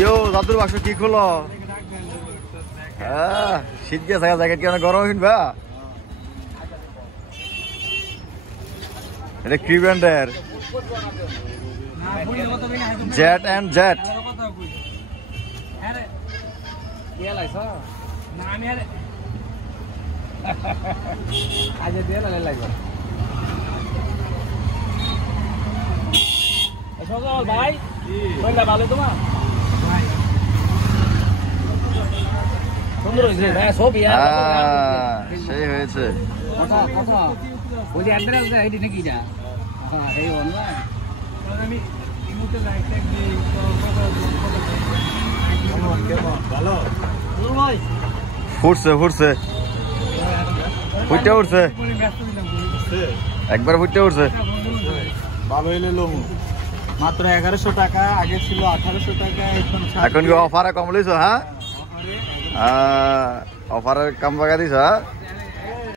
ইয়ো দাদুর বাক্স কি খোলো? হ্যাঁ শীত গেছে জ্যাকেট কেন গরম কিনবা? এটা কি ব্র্যান্ডের? Jet and Jet. ভাই ভালো তোমার সুন্দর হয়েছে ছবি সেই হয়েছে। বলি অ্যাড্রেস আইডি নাকি না? হ্যাঁ এই অনলাইন আমি ইমোতে লাইক দিই ভালো ভাই ফুটছে ফুটছে ফুটে উঠছে একবার ফুটে উঠছে। ভালো হইলে লোক মাত্র 1100 টাকা, আগে ছিল 1800 টাকা, এখন কি অফারে কম লইছো? হ্যাঁ অফারে কম টাকা দিছ?